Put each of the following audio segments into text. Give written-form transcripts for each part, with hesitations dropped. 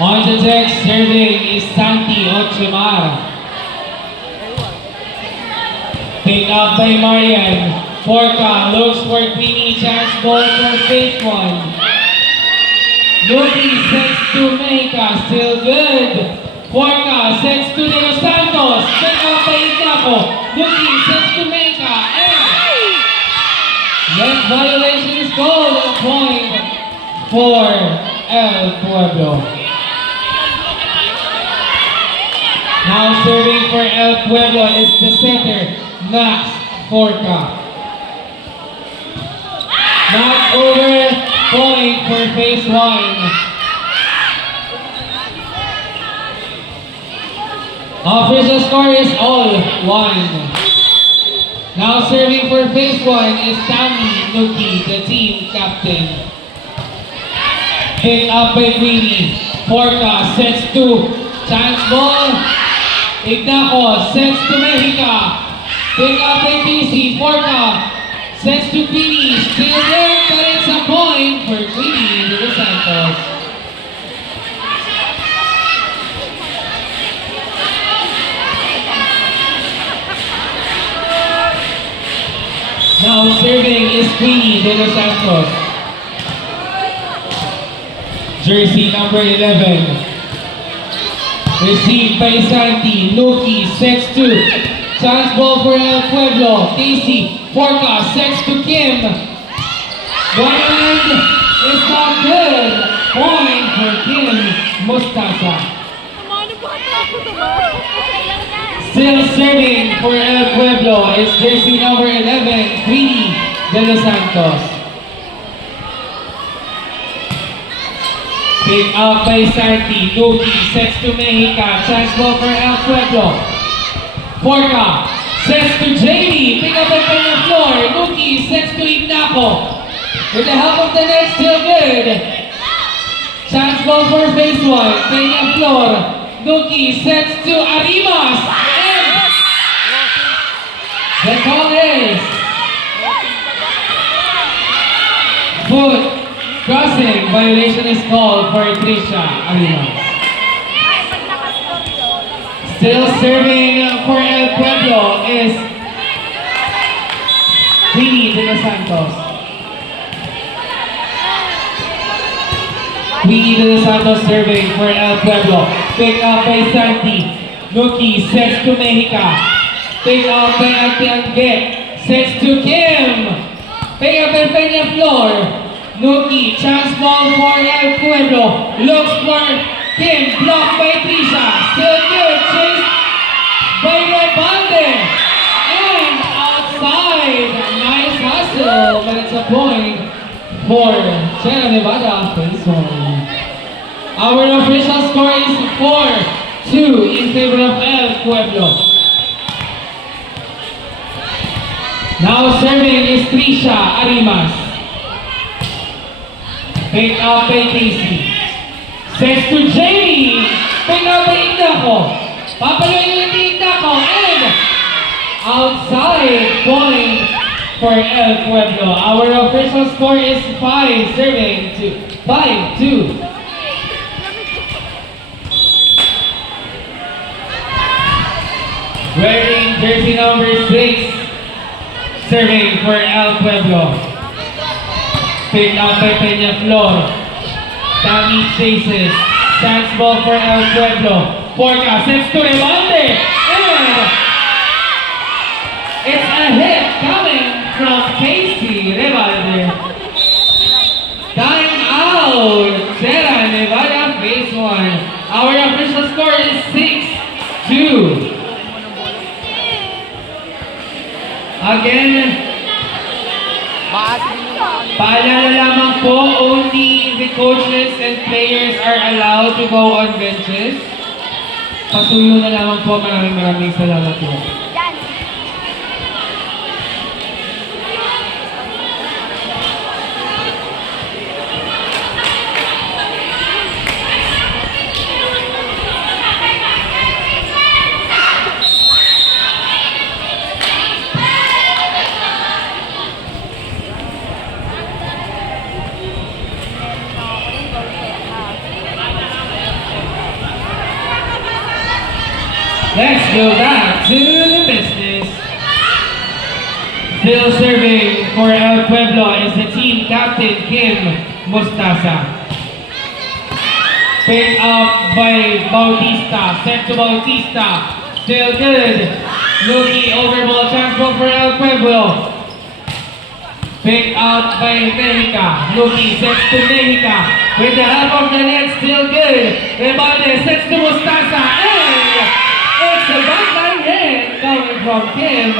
On the deck, serving is Santi Ochemar. Pick up by Marian. Forca looks for Queenie. Chance ball for Faith One. Lucky sets to Mexica. Still good. Forca sets to De Los Santos. Pick up by Ignaco. Lucky sets to Mexica. And that violation is called. A point for El Pueblo. Now serving for El Pueblo is the center, Max Forca. Not over, point for phase one. Official score is all one. Now serving for phase one is Tammy Nuki, the team captain. Picked up by Queenie. Forca sets to chance ball. Ignaco sets to Mexica. Pick up by PC. Forca sets to Queenie. Still there, but it's a point for Queenie De Los Santos. Now serving is Queenie De Los Santos. Jersey number 11. Received by Santi. Nuki sets to chance ball for El Pueblo. Casey. Forca sets to Kim. One hand is not good. Point for Kim Mustasa. Still serving for El Pueblo is jersey number 11, Queenie De Los Santos. Pick up by Santi. Nuki sets to Mexica. Chance ball for El Pueblo. Forca sets to Jamie. Pick up by Peñaflor. Nuki sets to Ignaco. With the help of the net, still good. Chance ball for phase one. Peñaflor. Nuki sets to Arimas. And the call is foot crossing. Violation is called for Trisha Arimas. Still serving for El Pueblo is Queenie De Los Santos. Queenie De Los Santos serving for El Pueblo. Pick up by Santi. Nuki sets to Mexica. Pick up by Atiangue. Sets to Kim. Pick up by Peñaflor. Nuki, chance ball for El Pueblo. Looks for Kim. Blocked by Trisha. Still good. Chased by Rebande. And outside. Nice hustle. But it's a point for Sierra Nevada. Phase one. Our official score is 4-2 in favor of El Pueblo. Now serving is Trisha Arimas. Pick up by Casey. Sets to Jamie. Pick up by Ignaco. Papaluin ni Ignaco. And outside point for El Pueblo. Our official score is 5 serving to 5-2. Wearing jersey number 6. Serving for El Pueblo. Picked up by Peñaflor. Tammy chases. Chance ball for El Pueblo. Forca sets to Rebande. And it's a hit coming from Casey Rebande. Time out. Sierra Nevada phase one. Our official score is 6-2. Again, paalala lamang po, only the coaches and players are allowed to go on benches. Pasuyo na lamang po, maraming salamat po. Let's go back to the business. Still serving for El Pueblo is the team captain, Kim Mostaza. Picked up by Bautista, sent to Bautista. Still good. Luki over ball, transfer for El Pueblo. Picked out by Mexica. Luki sets to Mexica. With the help of the net, still good. Rebelde sets to Mostaza. And it's a backline hit coming from Kim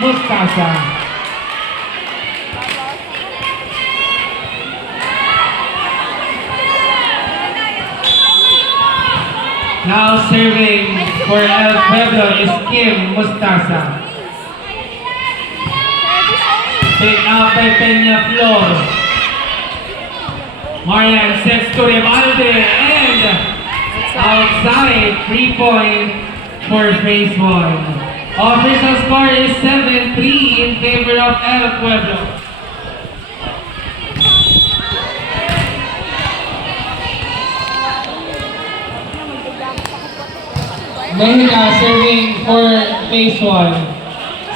Mostaza. Now serving for El Pueblo is Kim Mostaza. Picked out by Peña Flor. Marian sets to Rebelde and outside 3-point for phase 1. Official score is 7-3 in favor of El Pueblo. Mexica serving for phase 1.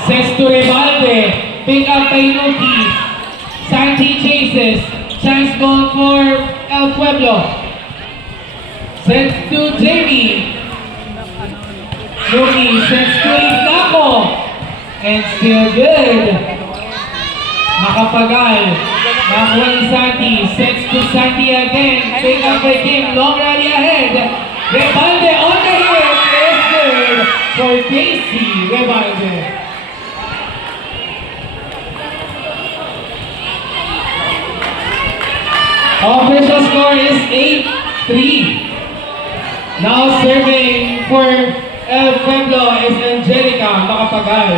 Sets to Rebelde. Pick up by Luki. Santi chases. Chance ball for El Pueblo. Sets to Jamie. Luki sets to Ignaco. And still good. Makapagal. Nakuha ni Santi. Sets to Santi again. Pick up by Kim. Long rally ahead. Rebelde on the hit. Is good for Casey Rebelde. Official score is 8-3. Now serving for El Pueblo is Angelica Makapagal.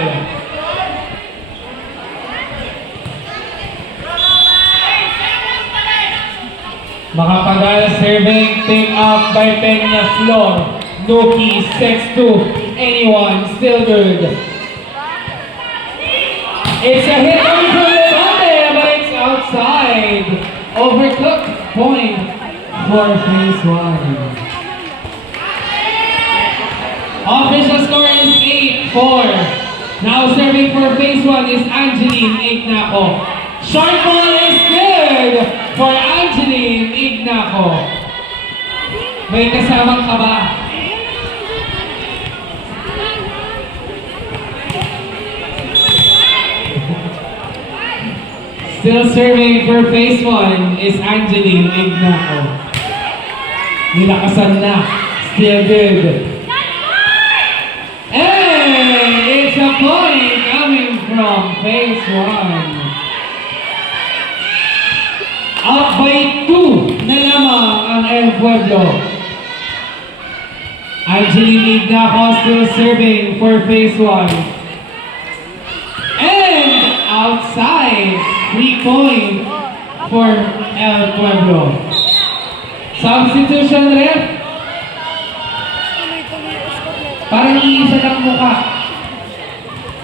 Makapagal serving, pick up by Peña Flor. Luki sets to anyone, still good. It's a hit coming from Rebelde, but it's outside. Overcooked point for phase 1. Official score is 8-4. Now serving for phase 1 is Angeline Ignaco. Short ball is good for Angeline Ignaco. May kasamang ka ba? Still serving for phase 1 is Angeline Ignaco. Nilakasan na. Still good. And it's a point coming from phase 1. Up by 2 na lamang ang El Pueblo. Angeline Ignaco still serving for phase 1. And outside. 3-point for El Pueblo. Substitution ref. Parang iisa lang mukha.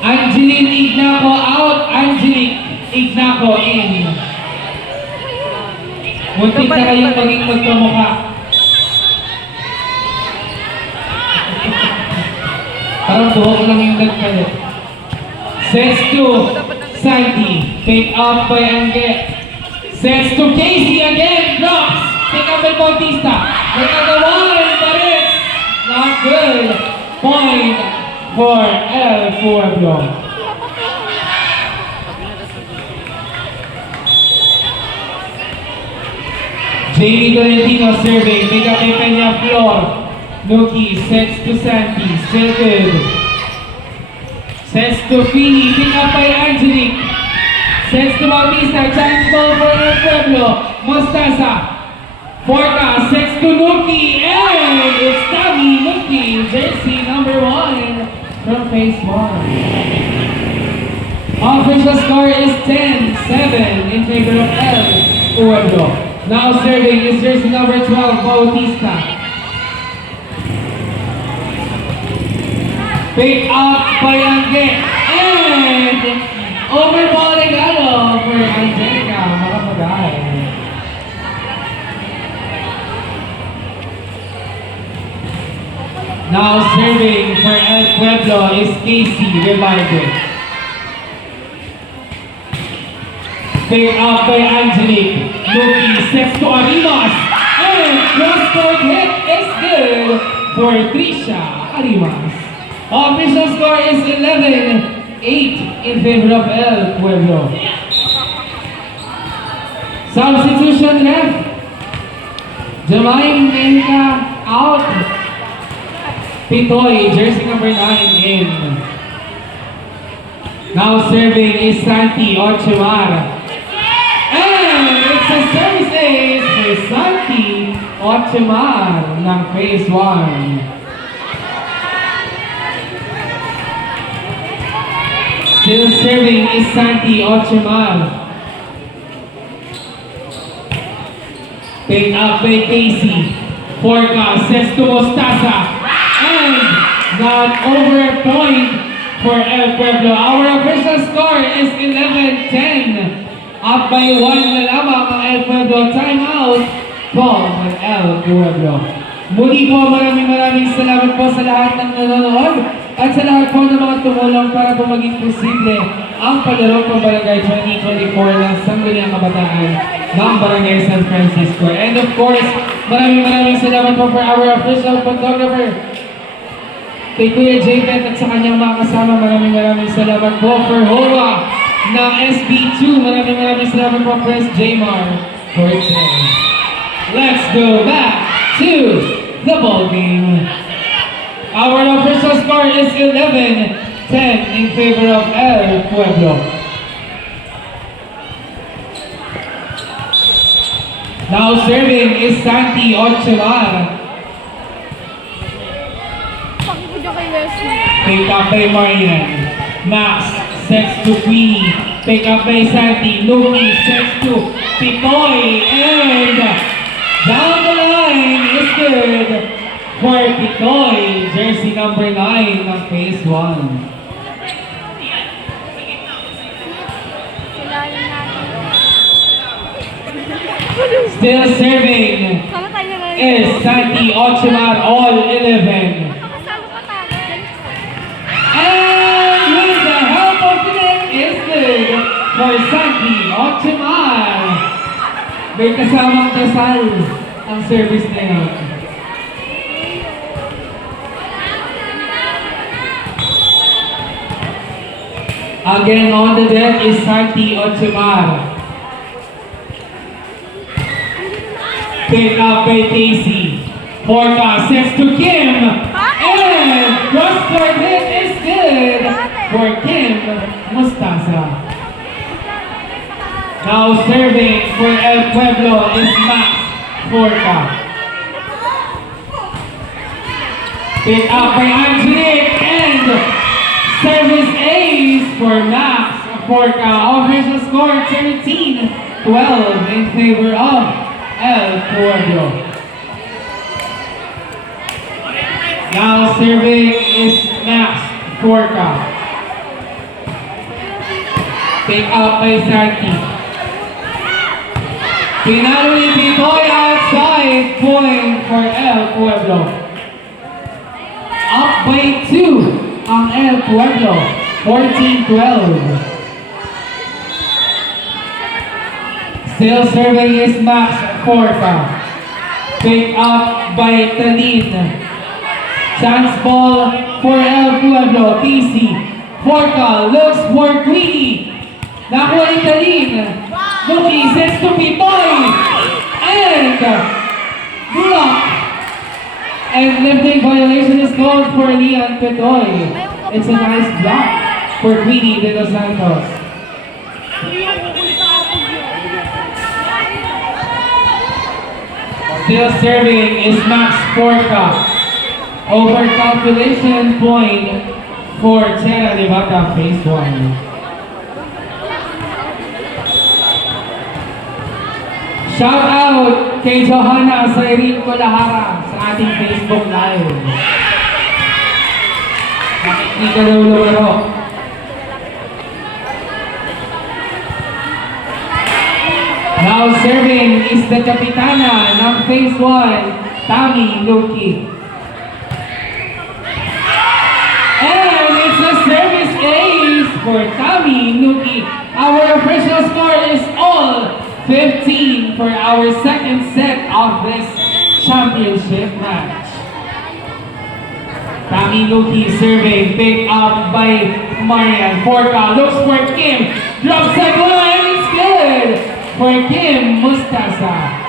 Angeline Ignaco out. Angelique Ignaco in. Muntik na kayong maging magkamukha. Parang buhok lang yung nagpalit. Sets to Santi, pick up by Ange. Sets to Casey again, drops. Pick up by Bautista. Another one, but it's not good. Point for El Pueblo. Jamie Tolentino serving, pick up by Peña Flor. Luki sets to Santi, still good. Sets to Fini, pick up by Angelique. Sets to Bautista, chance ball for El Pueblo. Mostaza. Forca, sets to Luki, and it's Tavi Luki, jersey number 1 from phase 1. Official score is 10-7 in favor of El Pueblo. Now serving is jersey number 12, Bautista. Pick up by Ange. And overball regalo for Angelica Makapagal. Now serving for El Pueblo is Casey Rebalde. Pick up by Angelique. Luki sets to Arimas. And cross-court hit is good for Trisha Arimas. Official score is 11-8 in favor of El Pueblo. Substitution ref. Jemaine Mehica out. Pitoy, jersey number 9 in. Now serving is Santi Ochemar. And it's a service ace for Santi Ochemar ng phase 1. Still serving is Santi Ochemar. Picked up by Casey. Forca sets to Mostaza. And not over a point for El Pueblo. Our official score is 11-10. Up by 1 na lamang ang El Pueblo. Timeout from El Pueblo. Muli po maraming salamat po sa lahat ng nanonood at sa lahat po ng mga tumulong para po maging posible ang palaro ng Barangay 2024 ng Sangguniang Kabataan ng Barangay San Francisco. And of course, maraming salamat po for our official photographer, kay Kuya J-Pet at sa kanyang mga kasama. Maraming salamat po for HOA ng SB2. Maraming salamat po Pres Jmar Cortez. Let's go back to the ball game. Our official score is 11-10 in favor of El Pueblo. Now serving is Santi Ochemar. Pick up by Marian. Max sets to Queenie. Pick up by Santi. Luki sets to Pitoy. And down the line is good for Pitoy. Jersey number 9 ng phase 1. Still serving is Santi Ochemar, all 11. And with the help of the net is good for Santi Ochemar. May kasamang dasal ang service na yun. Again on the deck is Santi Ochemar. Pick up by Casey. Forca sets to Kim. And cross-court hit is good for Kim Mostaza. Now serving for El Pueblo is Max Forca. Pick up by Angelique and service ace for Max Forca. Official score 13-12 in favor of El Pueblo. Now serving is Max Forca. Pick up by Santi. Pinalo ni Pitoy outside, point for El Pueblo. Up by 2 ang El Pueblo, 14-12. Still serving is Max Forca. Pick up by Tanin. Chance ball for El Pueblo. Casey. Forca looks for Queenie. Nakuha ni Tanin. Luki sets to Pitoy. And block. And lifting violation is called for Leon Pitoy. It's a nice block for Queenie de Los Santos. Still serving is Max Forca. Over calculation point for Chera Libata phase 1. Shout out kay Johanna sa Irene Colahara sa ating Facebook Live. Nakikita daw lumaro. Now serving is the Kapitana ng phase 1, Tammy Luki. for Tammy Nuki. Our official score is all 15 for our second set of this championship match. Tammy Nuki serving, picked up by Marian. Forka looks for Kim, drops a goal and it's good for Kim Mustasa.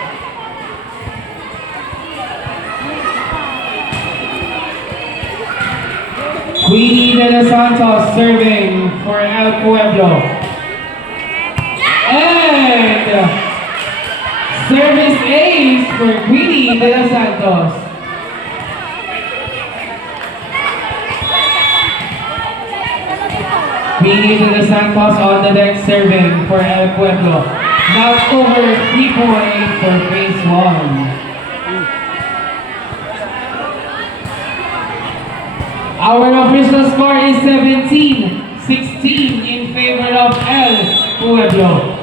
Queenie de los Santos serving for El Pueblo. And service ace for Queenie de los Santos. Queenie de los Santos on the deck serving for El Pueblo. Not over 3.8 for phase 1. Our official score is 17-16 in favor of El Pueblo.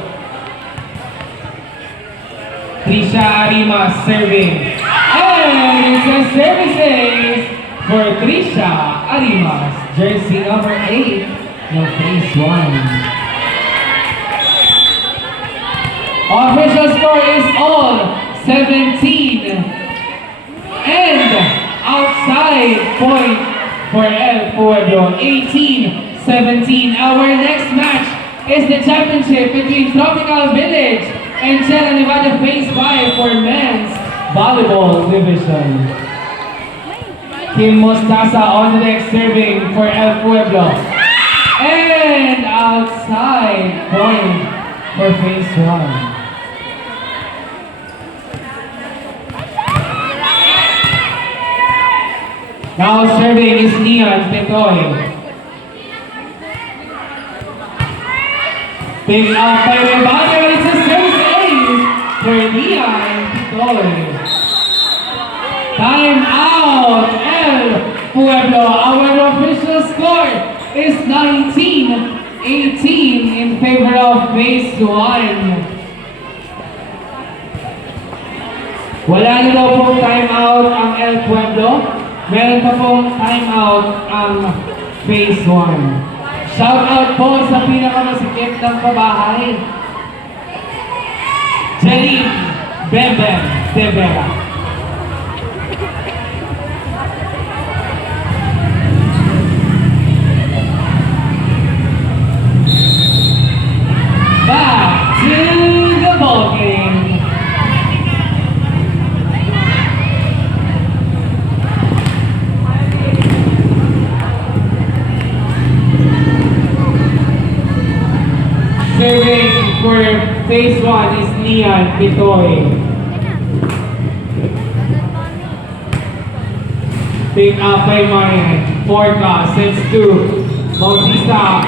Trisha Arimas serving. And it's a service ace for Trisha Arimas, jersey number 8 of phase 1. Official score is all 17 and outside point for El Pueblo, 18-17. Our next match is the championship between Tropical Village and Sierra Nevada Phase 5 for men's volleyball division. Kim Mostasa on the deck serving for El Pueblo. And outside point for Phase 1. Now serving is Neon Petoy. Pick up by Rebano, it's a service ace for Neon Petoy. Time out, El Pueblo. Our official score is 19-18 in favor of Phase 1. Wala na daw pong time out ang El Pueblo. Meron pa pong time out ang Phase 1. Shout out po sa pinakamasikip ng pabahay. Jeline Beben de Vera. Back to the ballgame. Serving for Phase 1 is Neon Pitoy. Pick up by Marian. Forka sends to Bautista.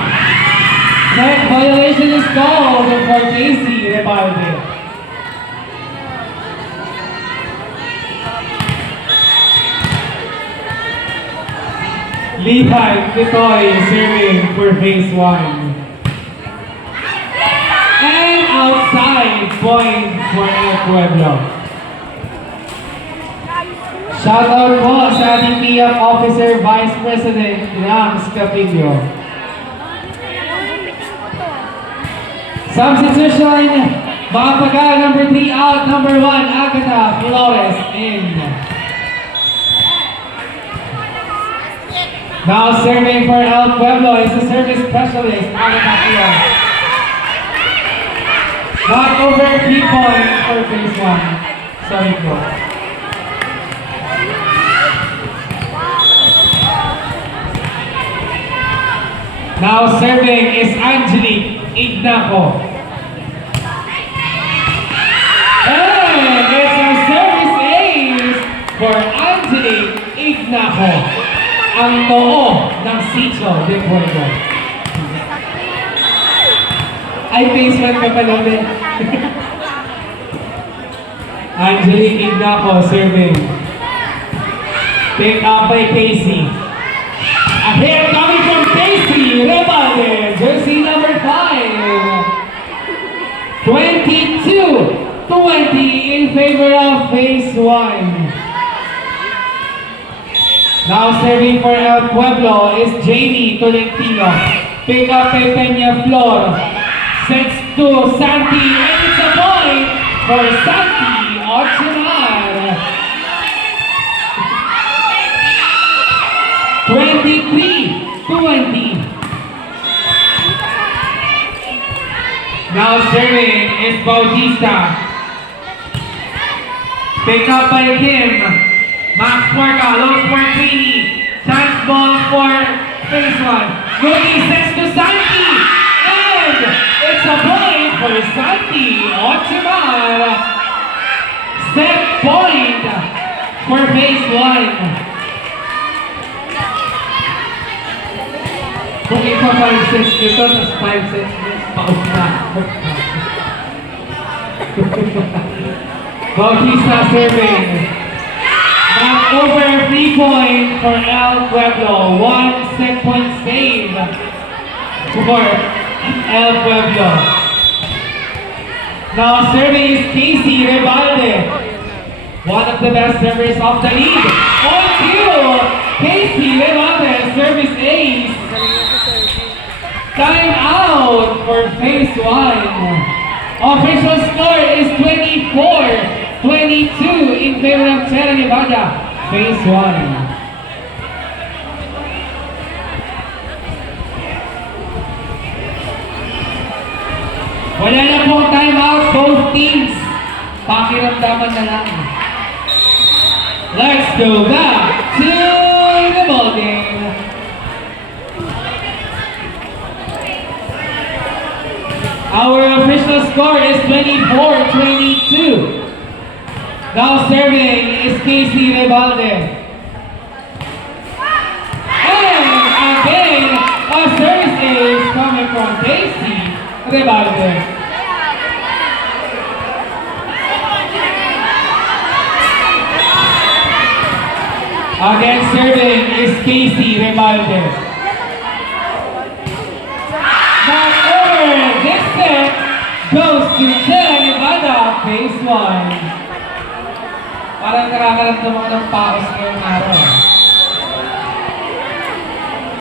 Net violation is called for Casey Rebalde. Lihan Pitoy serving for Phase 1. And outside point for El Pueblo. Shout out po sa ating PF Officer Vice President Rams Capillo. Substitution, Bapaga number 3 out, number 1 Agatha Flores in. Now serving for El Pueblo is the service specialist Agatha Flores. Not over 3 points for Phase 1. Sorry po. Now serving is Angelique Ignaco. And it's a service ace for Angelique Ignaco. Ang noo ng Sitio de Puerto. Ay, Phase 1 ka pala din. Angelique Ignaco serving. Pick up by Casey. A hit coming from Casey Rebalde, jersey number 5. 22-20 in favor of Phase 1. Now serving for El Pueblo is Jamie Tolentino. Pick up kay Peña Flor. Sets to Santi. And it's a point for Santi Ochimar. 23-20. Now serving is Bautista. Pick up by Kim. Max Puerca, low for Queenie. Chance ball for phase one. Yogi sets to Santi. And it's a point for Santi Ochimar. Set point for phase one. Kung ipa 5 sets nito, tas 5 sets nito, paus na. Bautista serving. Not over 3 point for El Pueblo. 1 set point save for El Pueblo. Now serving is Casey Rebalde. One of the best servers of the league. On cue, Casey Rebalde, service ace. Time out for phase one. Official score is 24-22 in favor of Sierra Nevada. Phase one. Wala na pong time out, both teams. Pakiramdaman na lang. Let's go back to the ballgame. Our official score is 24-22. Now serving is Casey Rebalde. And again, a service is coming from Casey Rebalde. Again serving is Casey Rebalde. Now over this set goes to Sierra Nevada, phase one. Parang nakakaramdam ako ng paos ngayong araw.